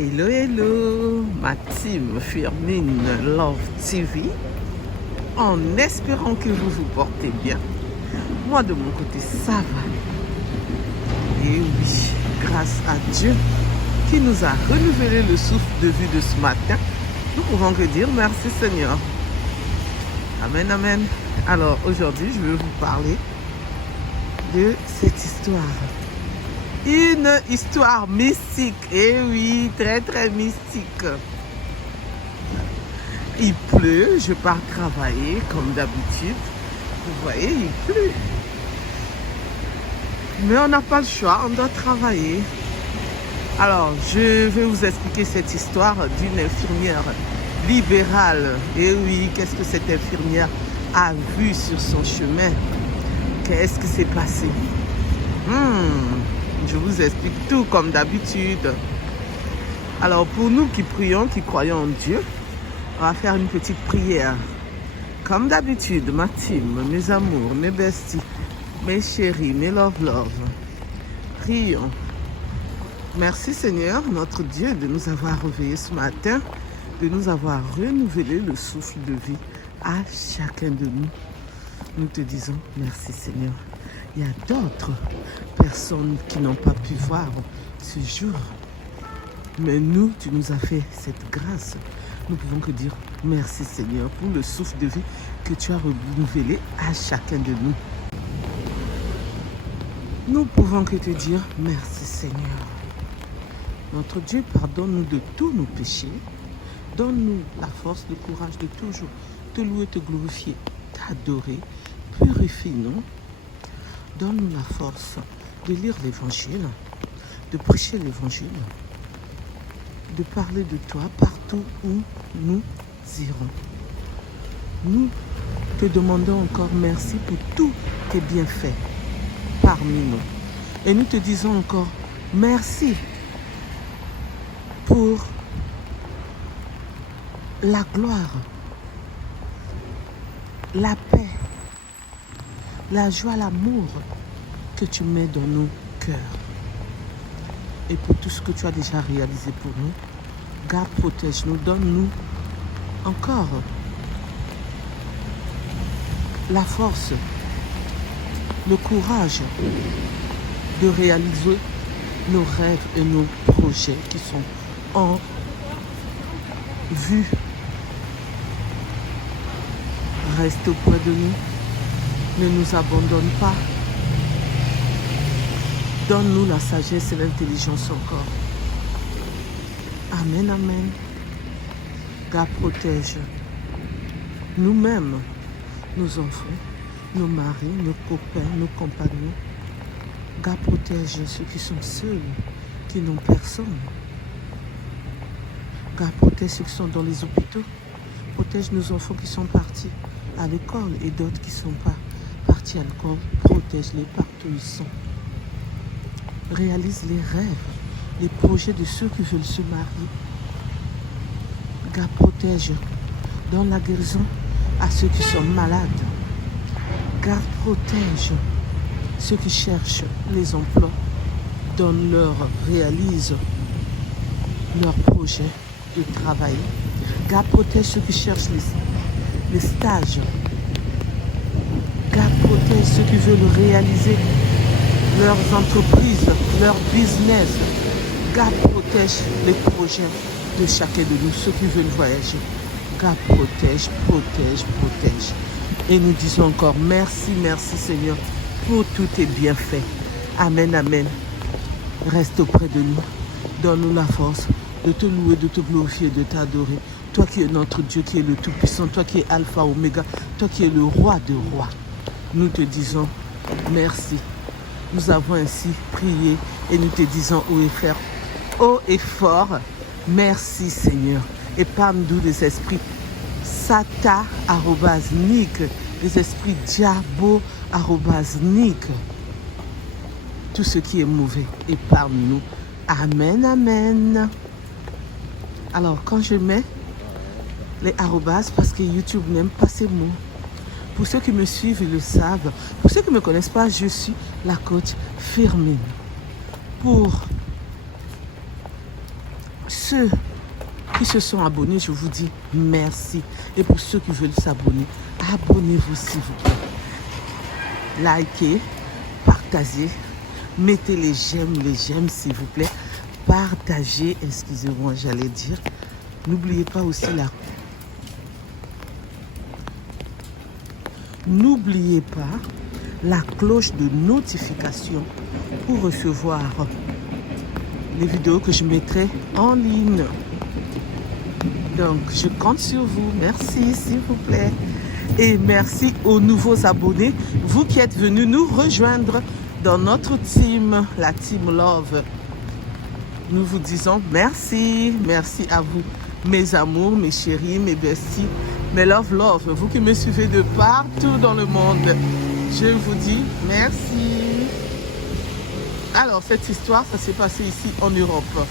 Hello, hello, ma team Firmin Love TV, en espérant que vous vous portez bien. Moi, de mon côté, ça va. Et oui, grâce à Dieu qui nous a renouvelé le souffle de vie de ce matin, nous pouvons que dire merci Seigneur. Amen, amen. Alors, aujourd'hui, je vais vous parler de cette histoire. Une histoire mystique, et oui, très très mystique. Il pleut, je pars travailler comme d'habitude. Vous voyez, il pleut. Mais on n'a pas le choix, on doit travailler. Alors, je vais vous expliquer cette histoire d'une infirmière libérale. Et oui, qu'est-ce que cette infirmière a vu sur son chemin? Qu'est-ce qui s'est passé? Je vous explique tout comme d'habitude. Alors pour nous qui prions, qui croyons en Dieu, on va faire une petite prière. Comme d'habitude, ma team, mes amours, mes besties, mes chéris, mes love. Prions. Merci Seigneur, notre Dieu, de nous avoir réveillés ce matin, de nous avoir renouvelé le souffle de vie à chacun de nous. Nous te disons merci Seigneur. Il y a d'autres personnes qui n'ont pas pu voir ce jour. Mais nous, tu nous as fait cette grâce. Nous pouvons que dire merci Seigneur pour le souffle de vie que tu as renouvelé à chacun de nous. Nous pouvons que te dire merci Seigneur. Notre Dieu, pardonne-nous de tous nos péchés. Donne-nous la force, le courage de toujours te louer, te glorifier, t'adorer. Purifie-nous. Donne-nous la force de lire l'évangile, de prêcher l'évangile, de parler de toi partout où nous irons. Nous te demandons encore merci pour tous tes bienfaits parmi nous. Et nous te disons encore merci pour la gloire, la paix, la joie, l'amour que tu mets dans nos cœurs. Et pour tout ce que tu as déjà réalisé pour nous, garde, protège-nous, donne-nous encore la force, le courage de réaliser nos rêves et nos projets qui sont en vue. Reste auprès de nous. Ne nous abandonne pas. Donne-nous la sagesse et l'intelligence encore. Amen, amen. God protège nous-mêmes, nos enfants, nos maris, nos copains, nos compagnons. God protège ceux qui sont seuls, qui n'ont personne. God protège ceux qui sont dans les hôpitaux. Protège nos enfants qui sont partis à l'école et d'autres qui ne sont pas partis à l'école. Protège-les partout où ils sont. Réalise les rêves, les projets de ceux qui veulent se marier. God protège, donne la guérison à ceux qui sont malades. God protège ceux qui cherchent les emplois. Donne-leur, réalise leurs projets de travail. God protège ceux qui cherchent les stages. God protège ceux qui veulent réaliser leurs entreprises, leur business. God protège les projets de chacun de nous, ceux qui veulent voyager. God protège. Et nous disons encore merci Seigneur pour tous tes bienfaits. Amen, amen. Reste auprès de nous. Donne-nous la force de te louer, de te glorifier, de t'adorer. Toi qui es notre Dieu, qui est le Tout-Puissant, toi qui es Alpha, Oméga, toi qui es le Roi de rois. Nous te disons merci. Nous avons ainsi prié et nous te disons haut et fort, merci Seigneur. Épargne-nous des esprits sata, @nick, des esprits diabo, @nick. Tout ce qui est mauvais, épargne-nous. Amen, amen. Alors, quand je mets les arrobas, parce que YouTube n'aime pas ces mots. Pour ceux qui me suivent, ils le savent. Pour ceux qui ne me connaissent pas, je suis la coach Firmin. Pour ceux qui se sont abonnés, je vous dis merci. Et pour ceux qui veulent s'abonner, abonnez-vous s'il vous plaît. Likez, partagez, mettez les j'aime s'il vous plaît. Partagez, excusez-moi, j'allais dire. N'oubliez pas aussi N'oubliez pas la cloche de notification pour recevoir les vidéos que je mettrai en ligne. Donc, je compte sur vous. Merci, s'il vous plaît. Et merci aux nouveaux abonnés, vous qui êtes venus nous rejoindre dans notre team, la Team Love. Nous vous disons merci. Merci à vous, mes amours, mes chéris, mes besties, mes love, vous qui me suivez de partout dans le monde. Je vous dis merci. Alors, cette histoire, ça s'est passé ici en Europe.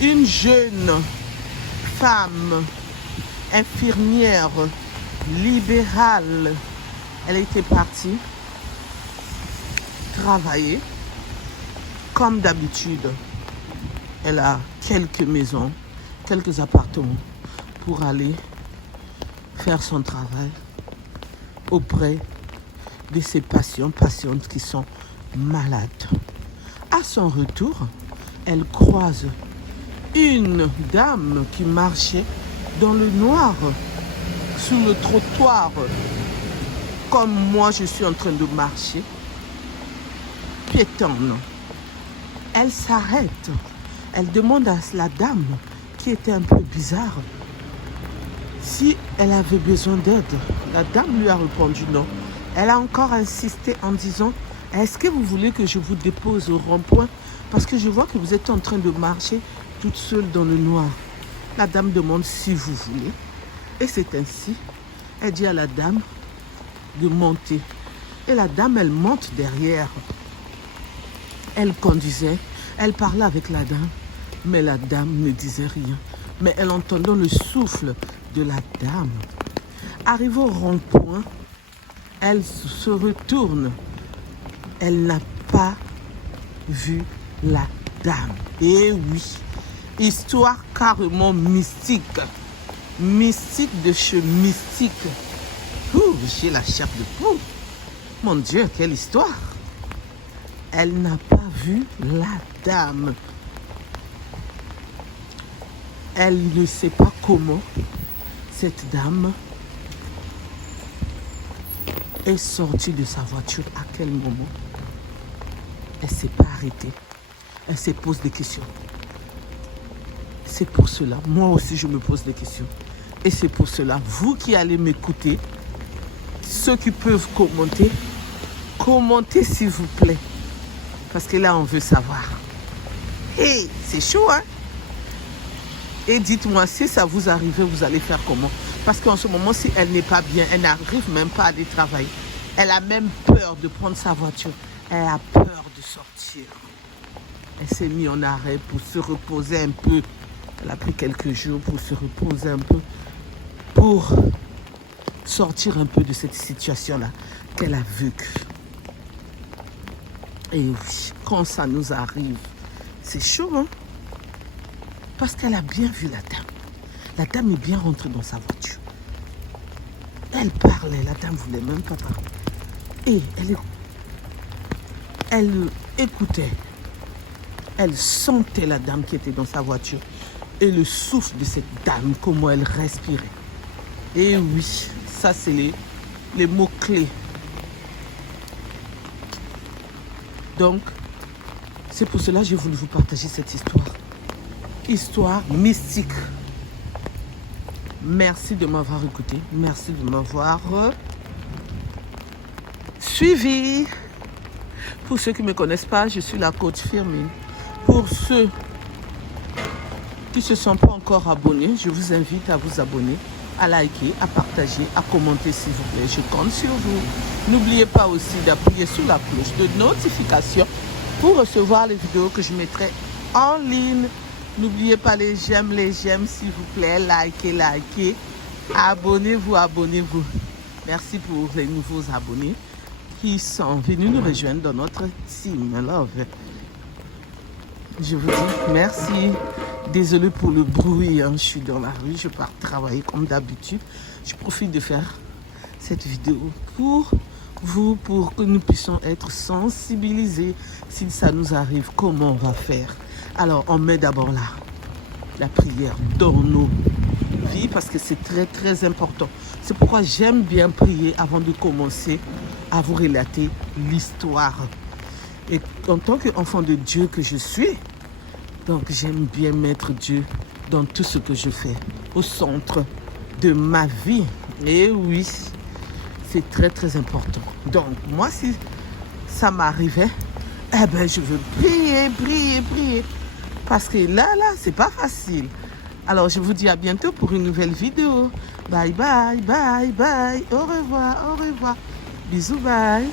Une jeune femme, infirmière, libérale, elle était partie travailler comme d'habitude. Elle a quelques maisons, quelques appartements pour aller faire son travail auprès de ses patientes qui sont malades. À son retour, elle croise une dame qui marchait dans le noir, sur le trottoir, comme moi je suis en train de marcher, piétonne. Elle s'arrête, elle demande à la dame, qui était un peu bizarre, si elle avait besoin d'aide. La dame lui a répondu non. Elle a encore insisté en disant, est-ce que vous voulez que je vous dépose au rond-point? Parce que je vois que vous êtes en train de marcher toute seule dans le noir. La dame demande si vous voulez. Et c'est ainsi, elle dit à la dame de monter. Et la dame, elle monte derrière. Elle conduisait, elle parlait avec la dame, mais la dame ne disait rien. Mais elle entendait le souffle de la dame. Arrivée au rond-point, elle se retourne. Elle n'a pas vu la dame. Et oui, histoire carrément mystique. Mystique de chez mystique. Ouh, j'ai la chape de poule. Mon Dieu, quelle histoire. Elle n'a pas vu la dame. Elle ne sait pas comment cette dame est sortie de sa voiture, à quel moment. Elle ne s'est pas arrêtée. Elle se pose des questions. C'est pour cela, moi aussi je me pose des questions. Et c'est pour cela, vous qui allez m'écouter, ceux qui peuvent commenter, commentez s'il vous plaît. Parce que là, on veut savoir. Hey, c'est chaud, hein? Et dites-moi, si ça vous arrive, vous allez faire comment? Parce qu'en ce moment, si elle n'est pas bien, elle n'arrive même pas à aller travailler. Elle a même peur de prendre sa voiture. Elle a peur de sortir. Elle s'est mise en arrêt pour se reposer un peu. Elle a pris quelques jours pour se reposer un peu. Pour sortir un peu de cette situation-là qu'elle a vécue. Et oui, quand ça nous arrive, c'est chaud, hein? Parce qu'elle a bien vu la dame. La dame est bien rentrée dans sa voiture. Elle parlait, la dame ne voulait même pas parler. Et elle écoutait. Elle sentait la dame qui était dans sa voiture. Et le souffle de cette dame, comment elle respirait. Et oui, ça c'est les mots-clés. Donc, c'est pour cela que j'ai voulu vous partager cette histoire. Histoire mystique. Merci de m'avoir écouté. Merci de m'avoir suivi. Pour ceux qui ne me connaissent pas, je suis la coach Firmin. Pour ceux qui ne se sont pas encore abonnés, je vous invite à vous abonner, à liker, à partager, à commenter s'il vous plaît. Je compte sur vous. N'oubliez pas aussi d'appuyer sur la cloche de notification pour recevoir les vidéos que je mettrai en ligne. N'oubliez pas les j'aime, s'il vous plaît. Likez. Abonnez-vous. Merci pour les nouveaux abonnés qui sont venus nous rejoindre dans notre team Love. Je vous dis merci Désolée pour le bruit, hein. Je suis dans la rue, je pars travailler comme d'habitude. Je profite de faire cette vidéo pour vous, pour que nous puissions être sensibilisés. Si ça nous arrive, comment on va faire? Alors, on met d'abord la prière dans nos vies parce que c'est très, très important. C'est pourquoi j'aime bien prier avant de commencer à vous relater l'histoire. Et en tant qu'enfant de Dieu que je suis, donc j'aime bien mettre Dieu dans tout ce que je fais, au centre de ma vie. Et oui, c'est très très important. Donc moi, si ça m'arrivait, eh ben je veux prier, prier, prier. Parce que là, c'est pas facile. Alors je vous dis à bientôt pour une nouvelle vidéo. Bye bye, bye bye. Au revoir, au revoir. Bisous, bye.